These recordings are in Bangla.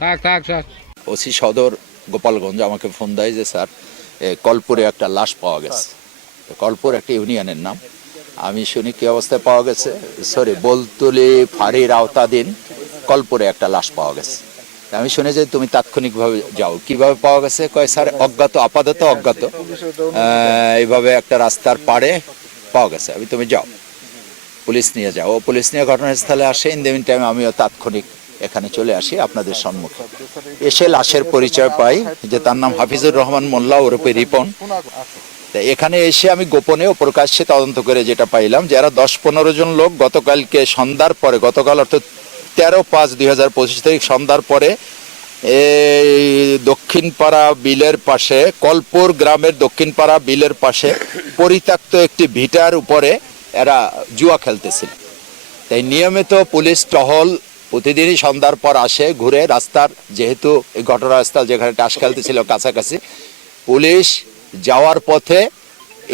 থাক থাক থাক ওসি সদর গোপালগঞ্জ আমাকে ফোন দেয় যে স্যার কলপুরে একটা লাশ পাওয়া গেছে। কলপুর একটা ইউনিয়নের নাম। আমি শুনি কি অবস্থায় পাওয়া গেছে? সরি বলতুলি ফাঁড়ির আওতাধীন কলপুরে একটা লাশ পাওয়া গেছে। আমি শুনে যে তুমি তাৎক্ষণিকভাবে যাও। কীভাবে পাওয়া গেছে? কয় স্যার অজ্ঞাত আপাতত অজ্ঞাত। আহ, এইভাবে একটা রাস্তার পাড়ে পাওয়া গেছে। আমি তুমি যাও। পুলিশ নিয়ে যাও। ও পুলিশ নিয়ে ঘটনাস্থলে আসে। ইন দ্য টাইম আমিও তাৎক্ষণিক এখানে চলে আসি আপনাদের সম্মুখে। এসে লাশের পরিচয় পাই যে তার নাম হাফিজুর রহমান মোল্লা ওরূপে রিপন। এখানে এসে আমি গোপনে ও প্রকাশ্যে তদন্ত করে যেটা পাইলাম যারা দশ পনেরো জন লোক গতকালকে সন্ধ্যার পরে, গতকাল অর্থাৎ তেরো পাঁচ দুই হাজার পঁচিশ তারিখ সন্ধ্যার পরে এই দক্ষিণপাড়া বিলের পাশে, কলপুর গ্রামের দক্ষিণপাড়া বিলের পাশে পরিত্যক্ত একটি ভিটার উপরে এরা জুয়া খেলতেছিল। তাই নিয়মিত পুলিশ টহল প্রতিদিনই সন্ধ্যার পর আসে, ঘুরে রাস্তার যেহেতু ঘটনাস্থল যেখানে টাস খেলতেছিল কাছাকাছি, পুলিশ যাওয়ার পথে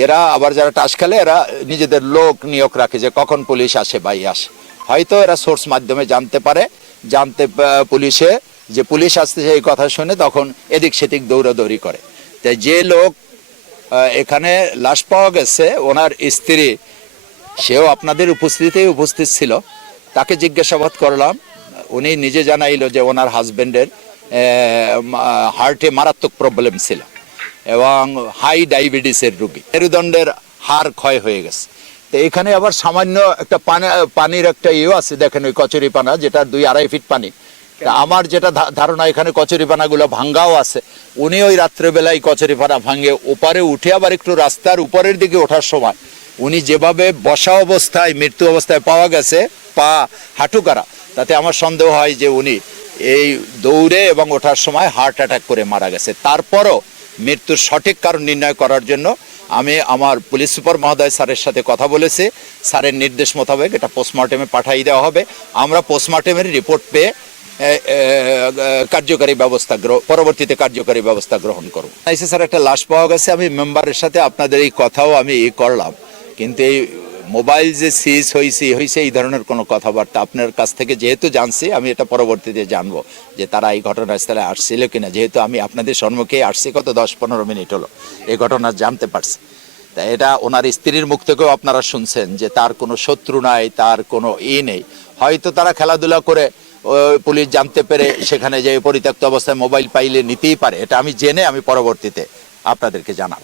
এরা আবার যারা টাস খেলে, এরা নিজেদের লোক নিয়োগ রাখে যে কখন পুলিশ আসে বাই আসে। হয়তো এরা সোর্স মাধ্যমে জানতে পারে, জানতে পুলিশে যে পুলিশ আসতেছে এই কথা শুনে তখন এদিক সেদিক দৌড়াদৌড়ি করে। তাই যে লোক এখানে লাশ পাওয়া গেছে, ওনার স্ত্রী, সেও আপনাদের উপস্থিতিতেই উপস্থিত ছিল। তাকে জিজ্ঞাসাবাদ করলাম। উনি নিজে জানাইলো যে ওনার হাজবেন্ডের হার্টে মারাত্মক প্রবলেম ছিল এবং হাই ডায়াবেটিসের রোগী। মেরুদণ্ডের হাড় ক্ষয় হয়ে গেছে। তো এখানে আবার সামান্য একটা পানি, পানির একটা ইয়ে আছে, দেখেন ওই কচুরি পানা, যেটা দুই আড়াই ফিট পানি। আমার যেটা ধারণা, এখানে কচুরি পানাগুলো ভাঙ্গাও আছে। উনি ওই রাত্রেবেলায় কচুরি পানা ভাঙ্গে ওপারে উঠে আবার একটু রাস্তার উপরের দিকে ওঠার সময় উনি যেভাবে বসা অবস্থায়, মৃত্যু অবস্থায় পাওয়া গেছে, পা হাঁটু করা, তাতে আমার সন্দেহ হয় যে উনি এই দৌড়ে এবং ওঠার সময় হার্ট অ্যাটাক করে মারা গেছে। তারপরও মৃত্যুর সঠিক কারণ নির্ণয় করার জন্য আমি আমার পুলিশ সুপার মহোদয় স্যারের সাথে কথা বলেছি। স্যারের নির্দেশ মোতাবেক এটা পোস্টমর্টেমে পাঠিয়ে দেওয়া হবে। আমরা পোস্টমর্টেমের রিপোর্ট পেয়ে কার্যকারী ব্যবস্থা পরবর্তীতে কার্যকারী ব্যবস্থা গ্রহণ করব। স্যার, একটা লাশ পাওয়া গেছে, আমি মেম্বারের সাথে আপনাদের এই কথাও আমি ই করলাম। কিন্তু এই মোবাইল যে সিজ হয়েছে হয়েছে এই ধরনের কোনো কথাবার্তা আপনার কাছ থেকে যেহেতু জানছি, আমি এটা পরবর্তীতে জানব যে তারা এই ঘটনাস্থলে আসছিল কিনা। যেহেতু আমি আপনাদের সম্মুখে আসছি কত দশ পনেরো মিনিট হলো এই ঘটনা জানতে পারছি। তা এটা ওনার স্ত্রীর মুখ থেকেও আপনারা শুনছেন যে তার কোনো শত্রু নাই, তার কোনো ই নেই। হয়তো তারা খেলাধুলা করে পুলিশ জানতে পেরে সেখানে যে পরিত্যক্ত অবস্থায় মোবাইল পাইলে নিতেই পারে। এটা আমি জেনে আমি পরবর্তীতে আপনাদেরকে জানাব।